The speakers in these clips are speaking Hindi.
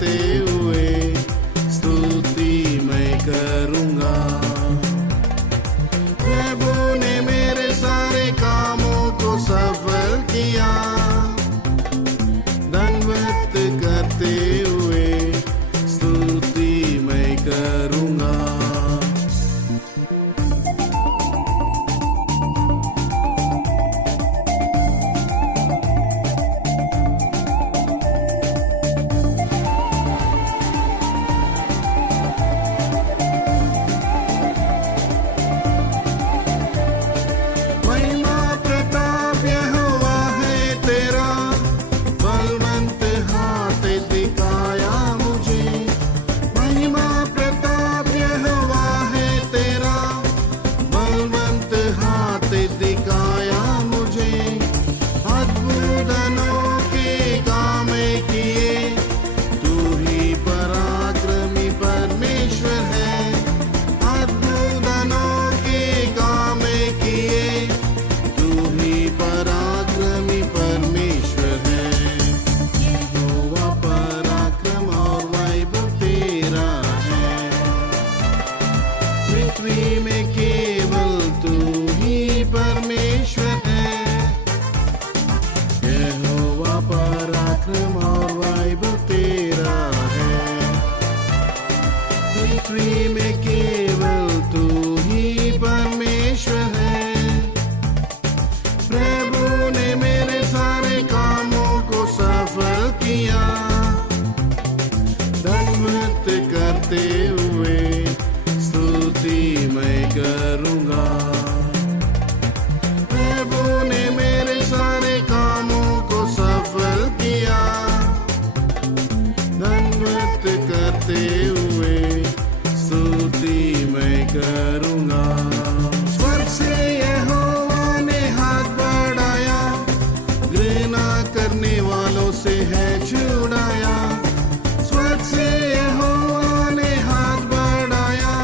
करते हुए स्तुति मैं करूँगा। प्रभु ने मेरे सारे कामों को सफल किया, दंडवत करते हुए स्तुति मैं करूँगा। पृथ्वी में केवल तू ही परमेश्वर है। यहोवा पराक्रम और वैभव तेरा है। पृथ्वी में केवल तू ही परमेश्वर है। प्रभु ने मेरे सारे कामों को सफल किया, दंडवत करते हुए स्तुति मैं करूँगा। प्रभु ने मेरे सारे कामों को सफल किया, दंडवत करते हुए स्तुति मैं करूँगा। स्वर्ग से यहोवा ने हाथ बढ़ाया, घृणा करने वालों से है छुड़ाया। स्वर्ग से यहोवा ने हाथ बढ़ाया,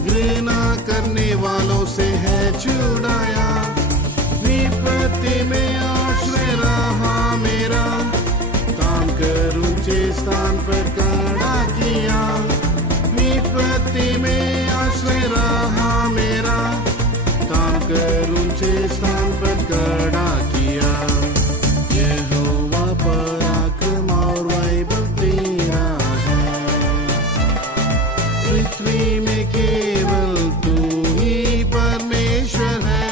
घृणा करने वालों से है छुड़ाया। विपत्ति में आश्रय रहा मेरा, काम कर ऊंचे स्थान पर खड़ा किया। विपत्ति में आश्रय रहा मेरा, काम कर ऊंचे स्थान पर खड़ा किया। यहोवा पराक्रम और वैभव तेरा है। पृथ्वी में केवल तू ही परमेश्वर है।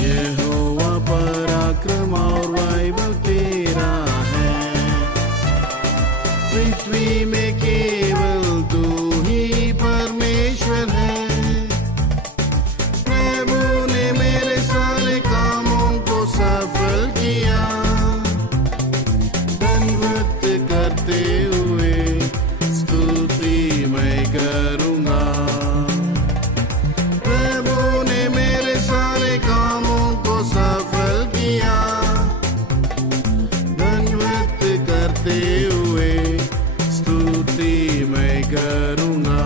यहोवा पराक्रम और वैभव तेरा है। पृथ्वी में केवल तू ही परमेश्वर है। प्रभु ने मेरे सारे कामों को सफल किया, दंडवत करते हुए स्तुति मैं करूँगा। प्रभु ने मेरे सारे कामों को सफल किया, दंडवत करते हुए स्तुति मैं करूँगा।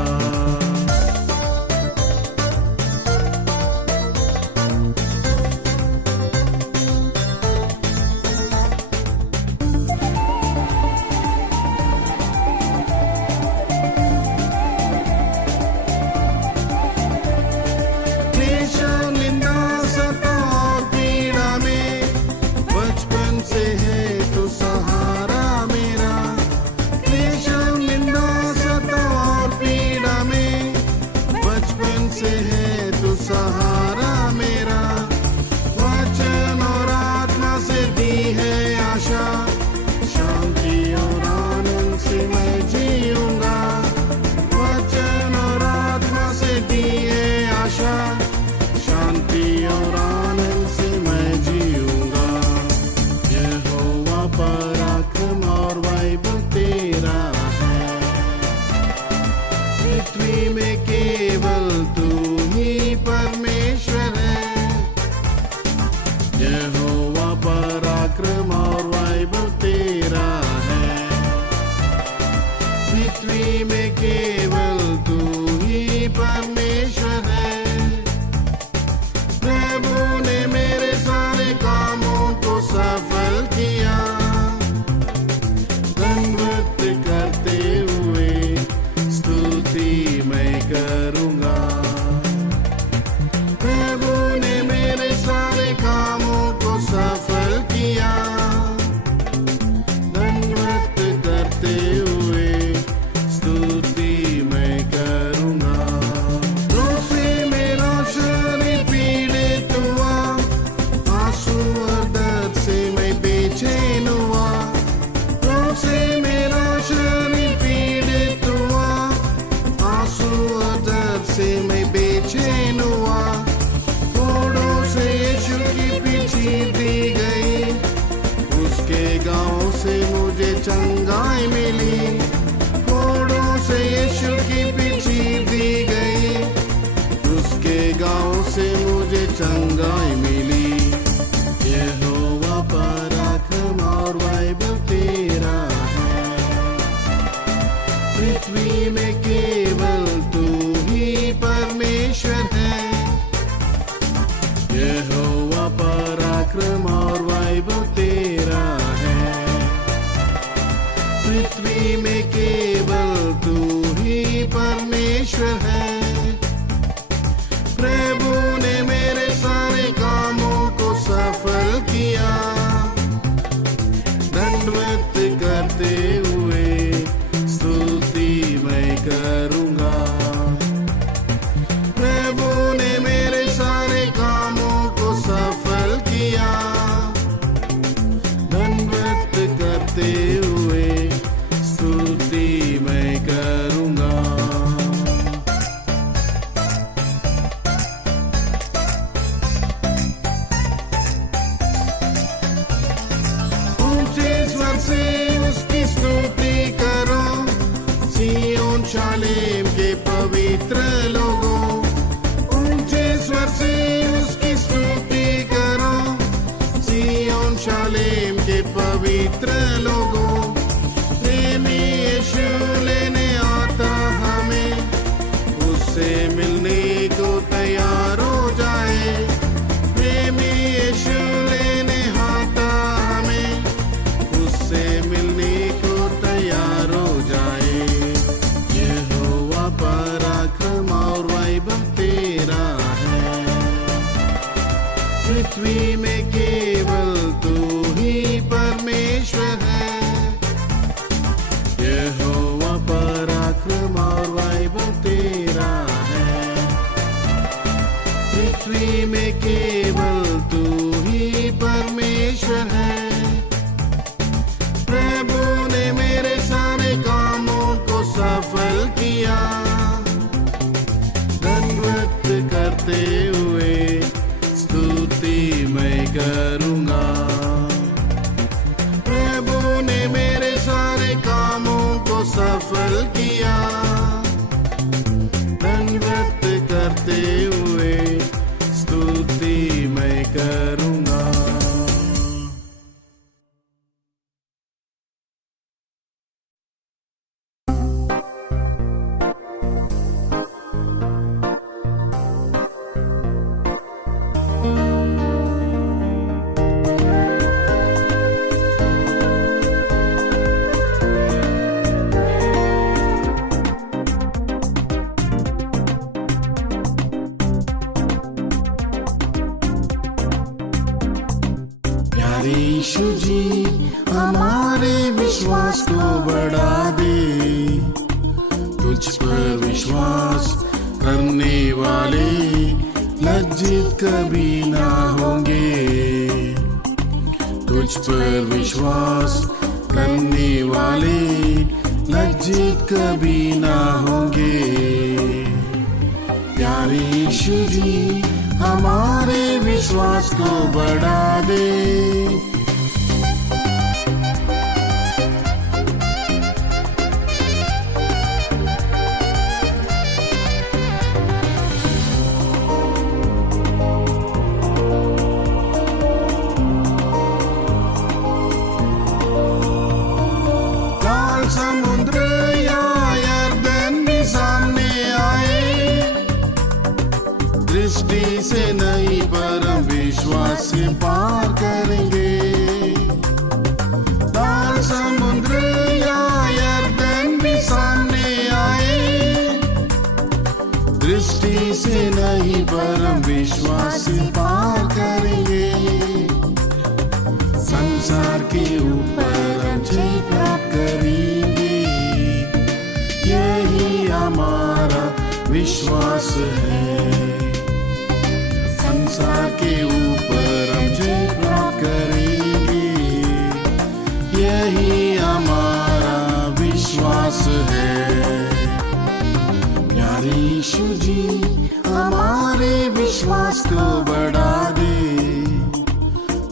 से है तू सहारा मेरा। वचन और आत्मा से दी है आशा, शांति और आनंद से मैं जीऊंगा। वचन और आत्मा से दी है आशा, शांति और आनंद से मैं जीऊंगा। यहोवा पराक्रम और वैभव तेरा है। पृथ्वी में केवल तू ही परमेश्वर है। यहोवा पराक्रम और वैभव उसके गाँव से मुझे चंगाई मिली, कोड़ों से यीशु की पीछे दी गई, उसके गाँव से मुझे चंगाई मिली। यहोवा पराक्रम और वैभव तेरा है, पृथ्वी में केवल तू ही परमेश्वर है। यहोवा पराक्रम और वैभव तेरा है, पृथ्वी में केवल तू ही परमेश्वर है। प्रभु ने मेरे सारे कामों को सफल किया, दंडवत करते हुए स्तुति मैं करूँगा। प्रभु ने मेरे सारे कामों को सफल किया, दंडवत करते हुए स्तुति मैं करूँगा। से उसकी स्तुति करो, सिय्योन शालेम के पवित्र लोगों। ऊंचे स्वर से उसकी स्तुति करो, सिय्योन शालेम के पवित्र लोगों। प्रेमी यीशु लेने आता हमें, उससे मिलने को तैयार हो जाए। प्रेमी यीशु लेने आता हमें, उससे मिलने को तैयार हो जाए। यहोवा पराक्रम और वैभव तेरा है, पृथ्वी में केवल तू ही परमेश्वर है। यहोवा पराक्रम और वैभव तेरा है, पृथ्वी में केवल तू ही परमेश्वर है। प्रभु ने मेरे सारे कामों को सफल किया, दंडवत करते हुए स्तुति मैं करूँगा। प्रभु ने मेरे सारे कामों को सफल किया, दंडवत करते हुए स्तुति मैं करूँगा। यीशु जी हमारे विश्वास को बढ़ा दे, तुझ पर विश्वास करने वाले लज्जित कभी ना होंगे। तुझ पर विश्वास करने वाले लज्जित कभी ना होंगे। प्यारे यीशु जी हमारे विश्वास को बढ़ा दे। लाल समुद्र या यरदन भी सामने आए, दृष्टि से नहीं परम विश्वास से पार करेंगे। लाल समुद्र या यरदन भी सामने आए, दृष्टि से नहीं परम विश्वास से पार करेंगे। संसार के ऊपर हम जय प्राप्त करेंगे, यही हमारा विश्वास है। संसार के ऊपर हम जय प्राप्त करेंगे, यही हमारा विश्वास है। प्यारे यीशु जी हमारे विश्वास को बढ़ा दे,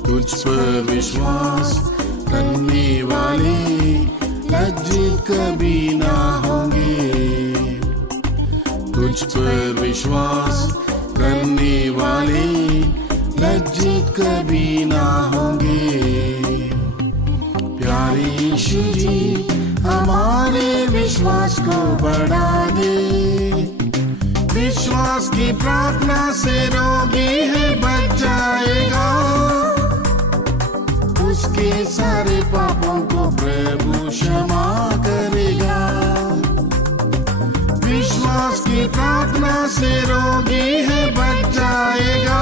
तुझ पर विश्वास कभी ना होंगे। तुझ पर विश्वास करने वाले लज्जित कभी ना होंगे। प्यारे यीशु जी हमारे विश्वास को बढ़ा दे। विश्वास की प्रार्थना से रोगी है बच जाएगा। उसके सारे पापों को प्रभु क्षमा करेगा। विश्वास की प्रार्थना से रोगी है बच जाएगा।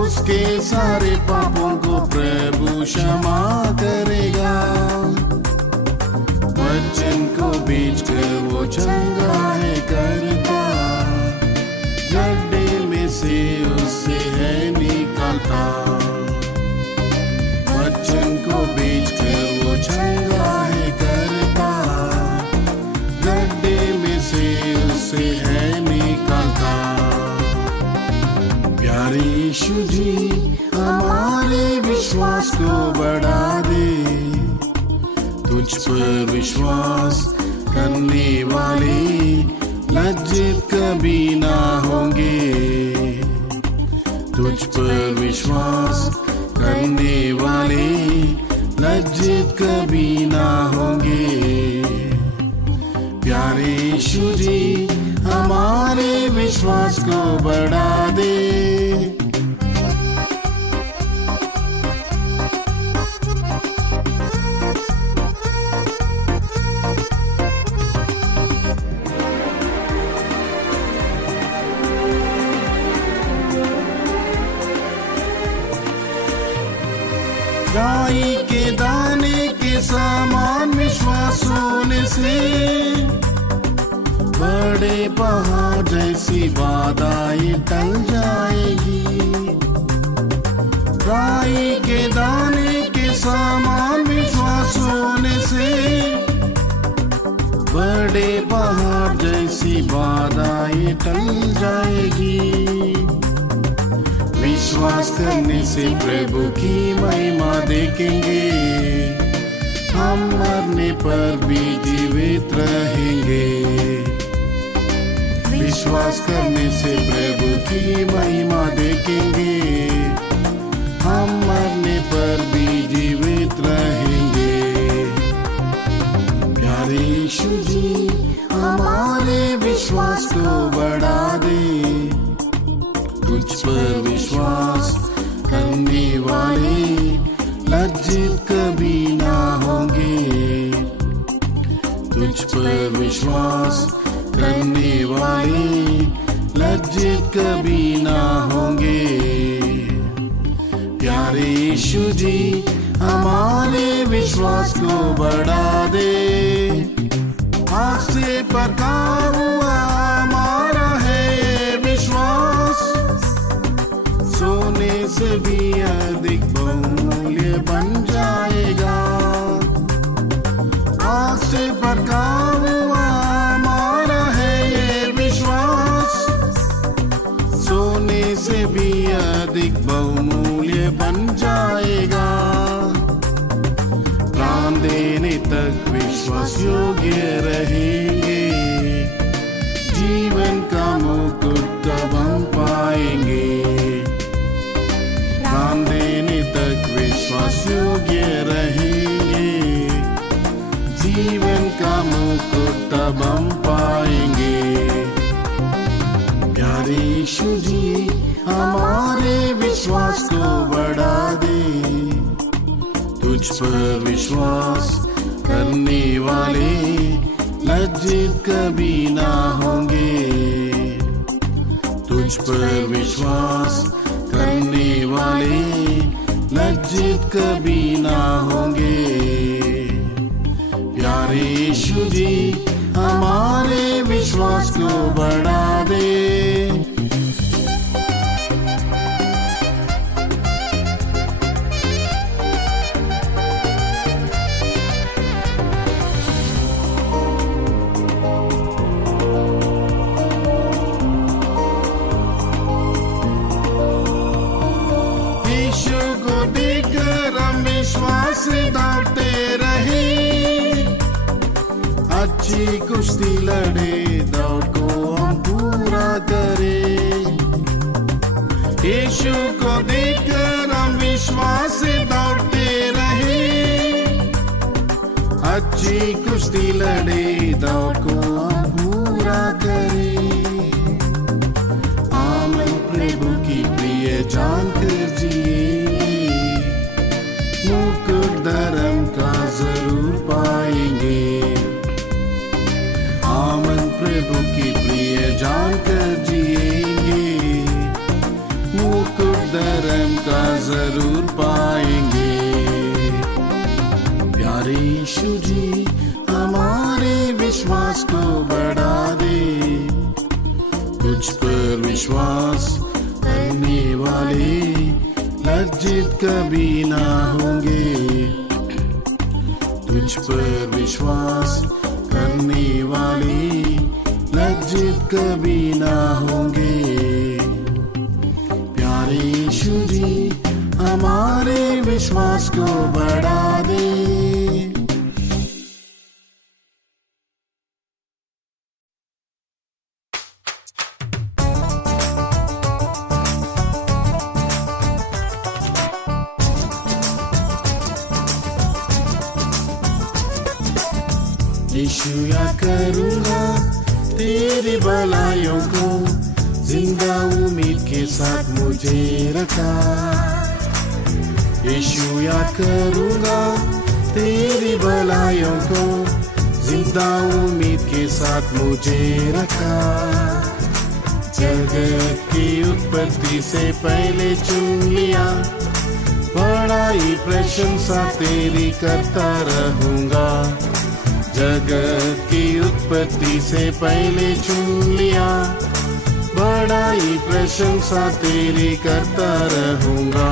उसके सारे पापों को प्रभु क्षमा करेगा। वचन को बेचकर वो चंगा है करता। गड्ढे में से उससे है निकालता। वचन को बेचकर वो चंगा है करता। गड्ढे में से उससे है निकालता। प्यारे यीशु जी हमारे विश्वास को बढ़ा दे। तुझ पर विश्वास करने वाले लज्जित कभी ना होंगे। तुझ पर विश्वास करने वाले लज्जित कभी ना होंगे। प्यारे यीशु जी हमारे विश्वास को बढ़ा दे। राई के दाने के समान विश्वास होने से बड़े पहाड़ जैसी बाधाएं टल जाएगी। राई के दाने के समान विश्वास होने से बड़े पहाड़ जैसी बाधाएं टल जाएगी। विश्वास करने से प्रभु की महिमा देखेंगे। हम मरने पर भी जीवित रहेंगे। विश्वास करने से प्रभु की महिमा देखेंगे। हम मरने पर भी जीवित रहेंगे। प्यारे यीशु जी हमारे विश्वास को बढ़ा दे। तुझ पर विश्वास करने वाले लज्जित कभी ना होंगे। तुझ पर विश्वास करने वाले लज्जित कभी ना होंगे। प्यारे यीशु जी हमारे विश्वास को बढ़ा दे। आग से पका हुआ हमारा है ये विश्वास। सोने से भी अधिक बहुमूल्य बन जाएगा। आग से पका हुआ हमारा है ये विश्वास। सोने से भी अधिक बहुमूल्य बन जाएगा। प्राण देने तक विश्वास योग्य रहेंगे। जीवन का मुकुट तब हम पाएंगे। प्राण देने तक विश्वास योग्य रहेंगे। जीवन का मुकुट तब हम पाएंगे। प्यारे यीशु जी हमारे विश्वास को बढ़ा दे। तुझ पर विश्वास करने वाले लज्जित कभी ना होंगे। तुझ पर विश्वास करने वाले लज्जित कभी ना होंगे। प्यारे यीशु जी हमारे विश्वास को बढ़ा दे। यीशु को देखकर हम विश्वास से दौड़ते रहे। अच्छी कुश्ती लड़े, दौड़ को हम पूरा करें। यीशु को देखकर हम विश्वास से दौड़ते रहे। अच्छी कुश्ती लड़े, दौड़ को हम पूरा करें। आमन प्रभु की प्रिय जानकर जिए, मुकुट धर्म का जरूर पाएंगे। आमन प्रभु की प्रिय जानकर जिएंगे, मुकुट धर्म का जरूर पाएंगे। प्यारे यीशु जी हमारे विश्वास को बढ़ा दे। तुझ पर विश्वास करने वाले लज्जित कभी ना होंगे। तुझ पर विश्वास करने वाले लज्जित कभी ना होंगे। प्यारे यीशु जी हमारे विश्वास को बढ़ा दे। यीशु या करूँगा तेरी भलाइयों को, जिंदा उम्मीद के साथ मुझे रखा। यीशु या करूँगा तेरी भलाइयों को, जिंदा उम्मीद के साथ मुझे रखा। जगत की उत्पत्ति से पहले चुन लिया, बड़ाई प्रशंसा तेरी करता रहूँगा। जगत की उत्पत्ति से पहले चुन लिया, बड़ाई प्रशंसा तेरी करता रहूँगा।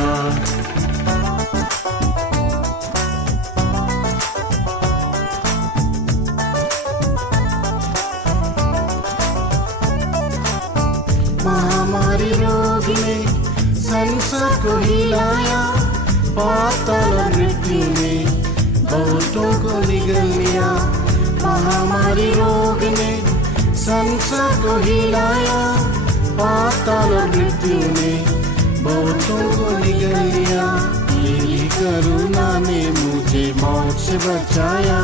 महामारी रोग ने संसार को हिलाया, पाताल और मृत्यु ने बहुतों को निगल लिया। महामारी रोग ने संसार को हिलाया, पाताल और मृत्यु ने बहुतों को निगल लिया। तेरी करुणा ने मुझे मौत से बचाया।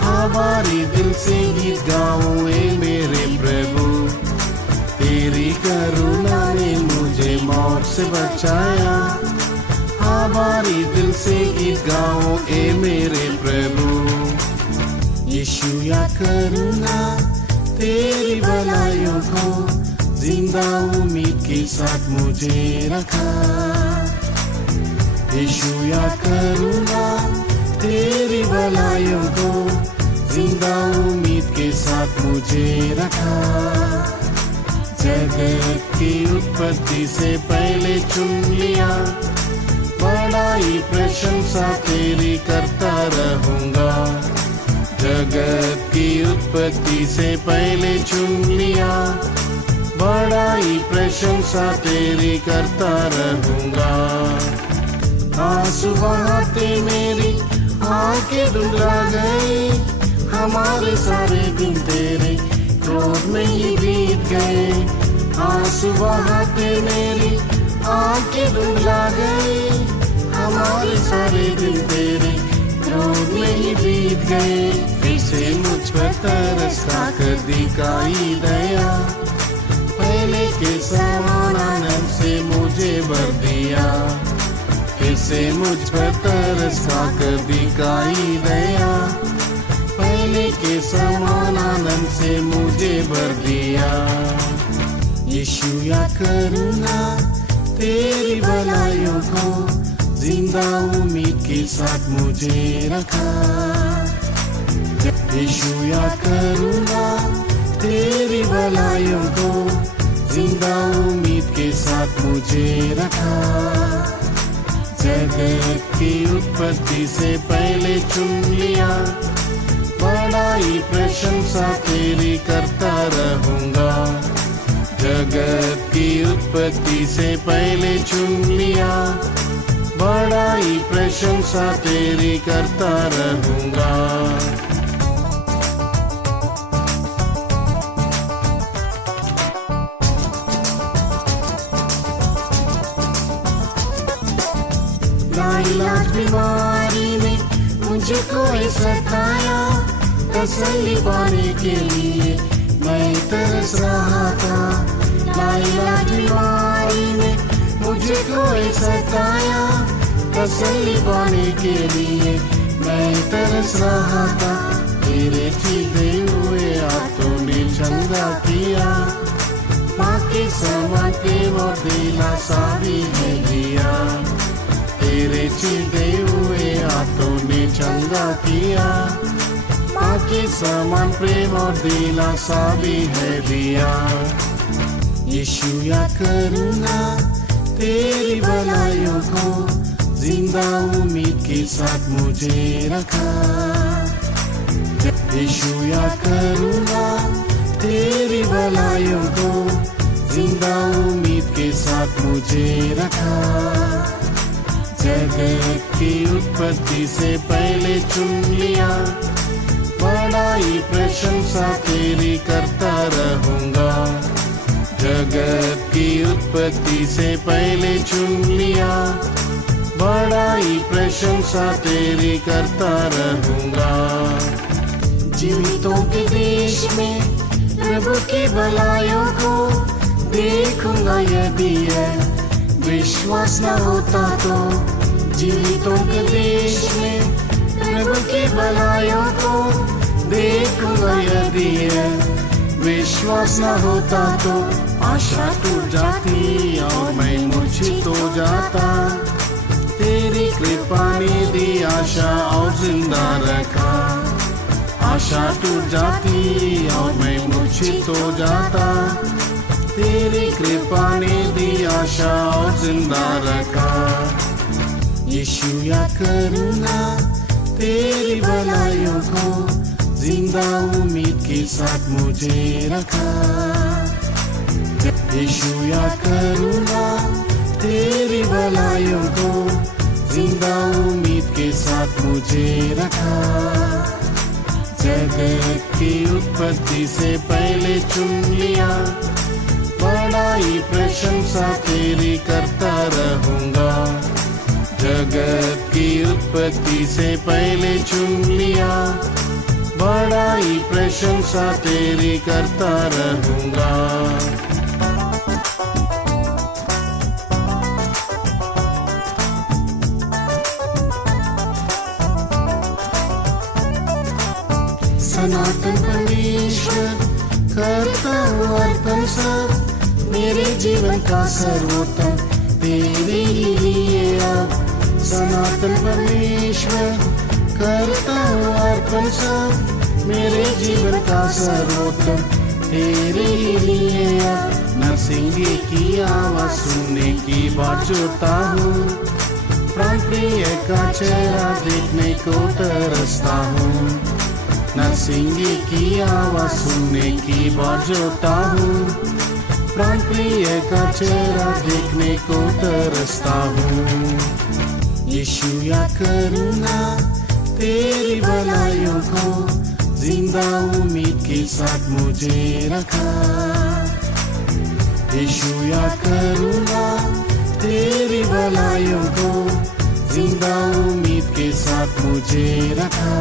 हमारी दिल से गीत गाऊं ए मेरे प्रभु, तेरी करुणा ने मुझे मौत से बचाया। हमारी दिल से गीत गाओ ए मेरे प्रभु। यीशु या करूँगा तेरी भलाइयों को, जिंदा उम्मीद के साथ मुझे रखा। यीशु या करूँगा तेरी भलाइयों को, जिंदा उम्मीद के साथ मुझे रखा। जगत की उत्पत्ति से पहले चुन लिया, बड़ाई प्रशंसा तेरी करता रहूँगा। जगत की उत्पत्ति से पहले चुन लिया, बड़ाई प्रशंसा तेरी करता रहूँगा। आंसू बहाते मेरी आंखें धुंधला गए, हमारे सारे दिन तेरे क्रोध में ही बीत गए। आंसू बहाते मेरी आंखें धुंधला गए, हमारे सारे दिन तेरे क्रोध में ही बीत गए। फिर से मुझ पर तरस खाकर दिखाई दया, पहले के समान आनंद से मुझे भर दिया। फिर से मुझ पर तरस खाकर दिखाई दया, पहले के समान आनंद से मुझे भर दिया। यीशु या करूँगा तेरी भलाइयों को, जिंदा उम्मीद के साथ मुझे रखा। यीशु या करूँगा तेरी भलाइयों को, जिंदा उम्मीद के साथ मुझे रखा। जगत की उत्पत्ति से पहले चुन लिया, बड़ाई प्रशंसा तेरी करता रहूँगा। जगत की उत्पत्ति से पहले चुन लिया, बड़ाई प्रशंसा तेरी करता रहूँगा। मुझको सताया, तसल्ली पाने के लिए मैं तरस रहा था। लाइलाज बीमारी ने मुझको सताया, तसल्ली पाने के लिए मैं तरस रहा था। तेरे चीते हुए हाथों ने चंगा किया, माँ के समान प्रेम और दिलासा भी है दिया। तेरे चीते हुए हाथों ने चंगा किया, माँ के समान प्रेम और दिलासा भी है दिया। यीशु या करूँगा तेरी भलाइयों को, जिंदा उम्मीद के साथ मुझे रखा। यीशु या करूँगा तेरी भलाइयों को, जिंदा उम्मीद के साथ मुझे रखा। जगत की उत्पत्ति से पहले चुन लिया, बड़ाई प्रशंसा तेरी करता रहूँगा। जगत की उत्पत्ति से पहले चुन लिया, बड़ाई प्रशंसा तेरी करता रहूँगा। जीवितों के देश में प्रभु की भलाइयों को देखूंगा यदि विश्वास न होता तो। जीवितों के देश में प्रभु की भलाइयों को देखूंगा यदि विश्वास न होता तो। आशा टूट जाती और मैं मूर्छित हो जाता, तेरी कृपा ने दी आशा और जिंदा रखा। आशा टूट जाती और मैं मूर्छित हो जाता, तेरी कृपा ने दी आशा और जिंदा रखा। यीशु या करूँगा तेरी भलाइयों को, जिंदा उम्मीद के साथ मुझे रखा। यीशु या करूँगा तेरी भलाइयों को, जिंदा उम्मीद के साथ मुझे रखा। जगत की उत्पत्ति से पहले चुन लिया, बड़ाई प्रशंसा तेरी करता रहूँगा। जगत की उत्पत्ति से पहले चुन लिया, बड़ाई प्रशंसा तेरी करता रहूँगा। सनातन परमेश्वर करता हूँ अर्पण सब, मेरे जीवन का सर्वोत्तम तेरे ही लिए अब। सनातन परमेश्वर करता हूँ अर्पण सब, मेरे जीवन का सर्वोत्तम तेरे ही लिए अब। नरसिंह की आवाज सुनने की बात जोता हूँ, प्राण प्रिय का चेहरा देखने को तरसता हूँ। नरसिंह की आवाज सुनने की बात जोता हूँ, प्राण प्रिय का चेहरा देखने को तरसता हूँ। यीशु या करूँगा तेरी भलाइयों को, जिंदा उम्मीद के साथ मुझे रखा। यीशु या करूँगा तेरी भलाइयों को, जिंदा उम्मीद के साथ मुझे रखा।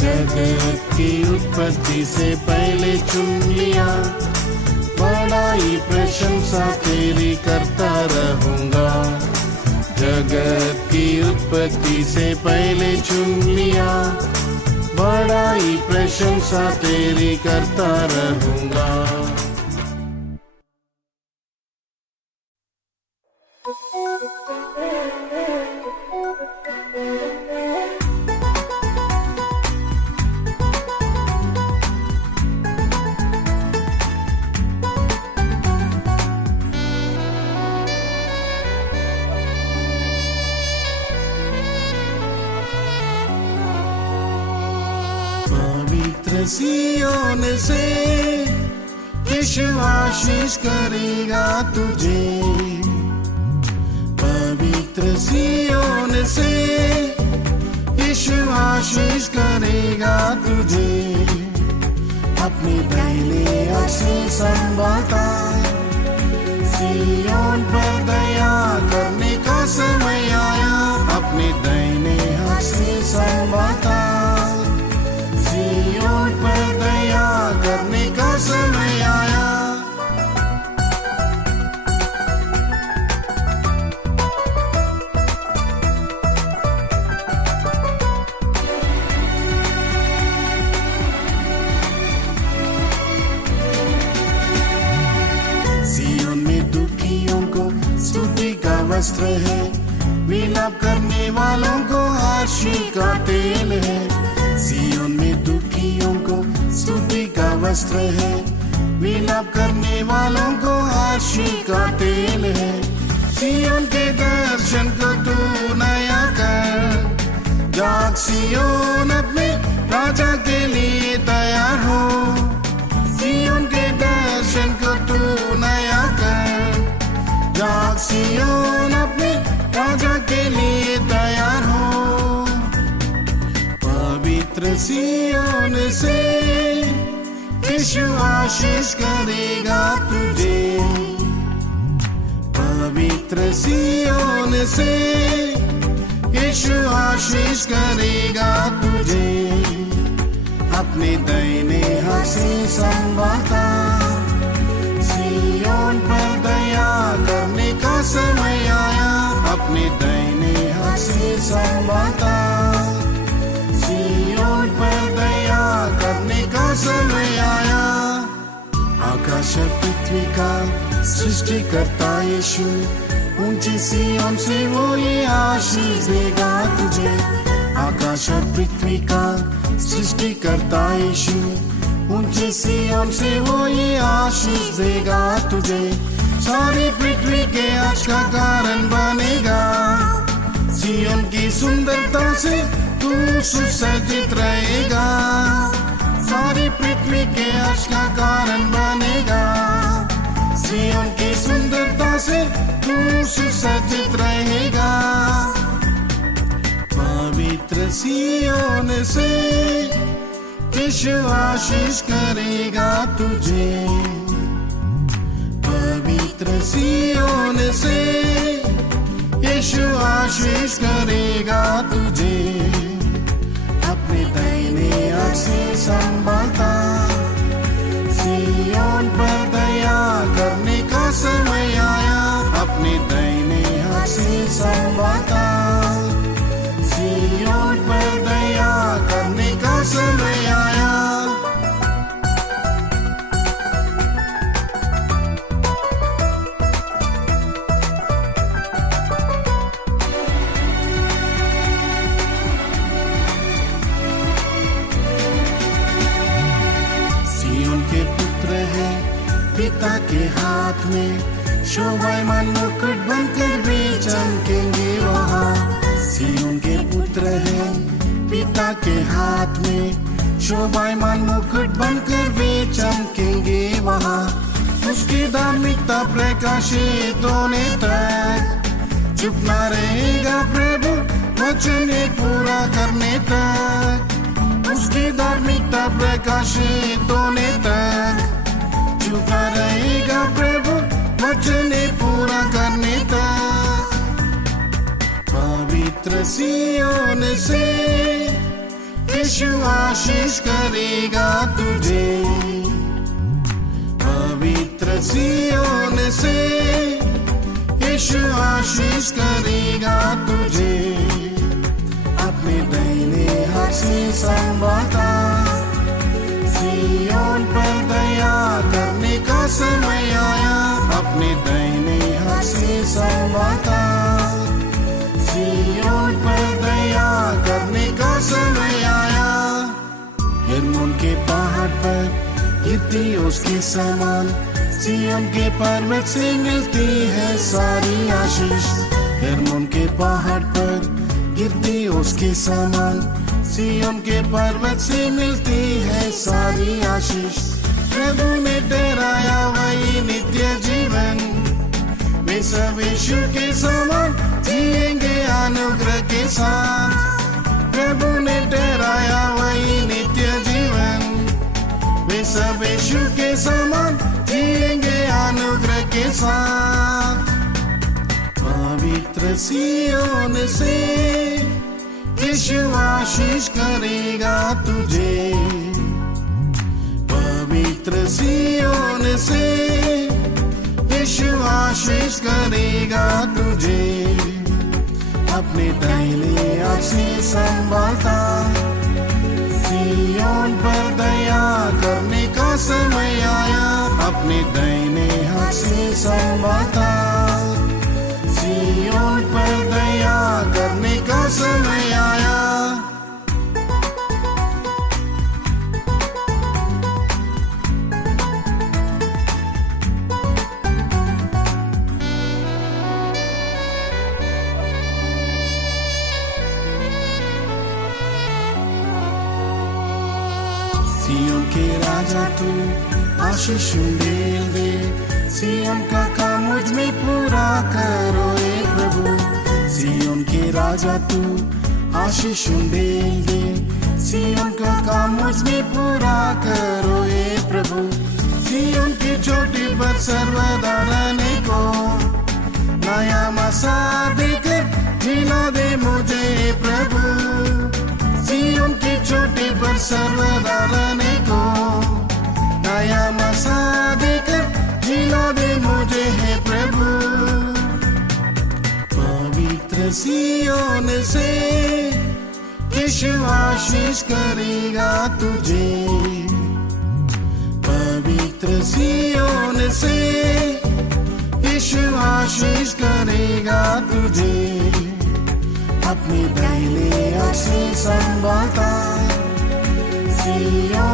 जगत की उत्पत्ति से पहले चुन लिया, बड़ाई प्रशंसा तेरी करता रहूँगा। जगत की उत्पत्ति से पहले चुन लिया, बड़ाई प्रशंसा तेरी करता रहूँगा। सियोन से यीशु आशीष करेगा तुझे। पवित्र सियोन से यीशु आशीष करेगा तुझे। अपने दाहिने हाथ से संभालता, सियोन पर दया करने का समय आया। अपने दाहिने हाथ से वस्त्र है, विलाप करने वालों को हर्षी का तेल है। सिय्योन में दुखियों को स्तुति का वस्त्र है, विलाप करने वालों को हर्षी का तेल है। सिय्योन के दर्शन को तू नया कर, जाग सिय्योन अपने राजा के लिए तैयार हो। सिय्योन के दर्शन को तू नया कर, जाग सिय्योन अपने राजा के लिए तैयार हो। पवित्र सिय्योन से यीशु आशीष करेगा तुझे, पवित्र सिय्योन से यीशु आशीष करेगा तुझे। अपने दाहिने हाथ से संभालता, सिय्योन पर दया करने का समय आया। अपने दाहिने हाथ से संभालता, सिय्योन पर दया करने का समय आया। आकाश पृथ्वी का सृष्टिकर्ता यीशु, ऊंची सिय्योन से वो ये आशीष देगा तुझे। आकाश और पृथ्वी का सृष्टिकर्ता यीशु, ऊंची सिय्योन से वो ये आशीष देगा तुझे। सारी पृथ्वी के हर्ष का कारण बनेगा, सिय्योन की सुंदरता से तू सुसज्जित रहेगा। सारी पृथ्वी के हर्ष का कारण बनेगा, सिय्योन की सुंदरता से तू सुसज्जित रहेगा। पवित्र सिय्योन से यीशु आशीष करेगा तुझे, पवित्र सिय्योन से यीशु आशीष करेगा तुझे। अपने दाहिने हाथ से संभालता, सिय्योन पर दया करने का समय आया। अपने दाहिने हाथ से संभालता, सिय्योन पर दया करने का समय आया। सिय्योन के पुत्र है पिता के हाथ में, शोभायमान मुकुट बनकर भी चमकेंगे वहाँ। सिय्योन के पुत्र है पिता के हाथ में, शोभायमान मुकुट बनकर भी चमकेंगे वहाँ। उसकी धार्मिकता प्रकाशित होने तक चुप न रहेगा प्रभु, वचन पूरा करने तक। उसकी धार्मिकता प्रकाशित होने तक चुप न रहेगा प्रभु, वचन पूरा करने तक। पवित्र सिय्योन से यीशु आशीष करेगा तुझे, पवित्र सिय्योन से यीशु आशीष करेगा तुझे। अपने दाहिने हाथ से संभालता, सिय्योन पर दया करने का समय आया। अपने दाहिने हाथ से संभालता, सिय्योन पर दया करने का समय आया। हेर्मोन के पहाड़ पर गिरती उसके समान, सिय्योन के पर्वत से मिलती है सारी आशीष। हेर्मोन के पहाड़ पर गिरती उसके समान, सिय्योन के पर्वत से मिलती है सारी आशीष। प्रभु ने ठहराया वही नित्य जीवन, वे सब यीशु के समान जिएंगे अनुग्रह के साथ। प्रभु ने ठहराया वही नित्य जीवन, वे सब यीशु के समान जिएंगे अनुग्रह के साथ। पवित्र सिय्योन से यीशु आशीष करेगा तुझे, पवित्र सिय्योन से यीशु आशीष करेगा तुझे। अपने दाहिने हाथ से संभालता, सिय्योन पर दया करने का समय आया। अपने दाहिने हाथ से संभालता, सिय्योन सियोन के राजा तू आशीष उंडेल दे, सियोन का काम मुझ में पूरा करो ए प्रभु। सियोन के राजा तू आशीष उंडेल दे, सियोन का काम मुझ में पूरा करो ए प्रभु। सियोन की चोटी पर सर्वदा रहने को नया मसा देकर जिला दे मुझे प्रभु। सियोन की चोटी पर सर्वदा रहने को नया मसा देकर जिला दे मुझे है प्रभु। पवित्र सियोन से यीशु आशीष करेगा तुझे, पवित्र सियोन से यीशु आशीष करेगा तुझे। अपने दाहिने हाथ से संभालता सियोन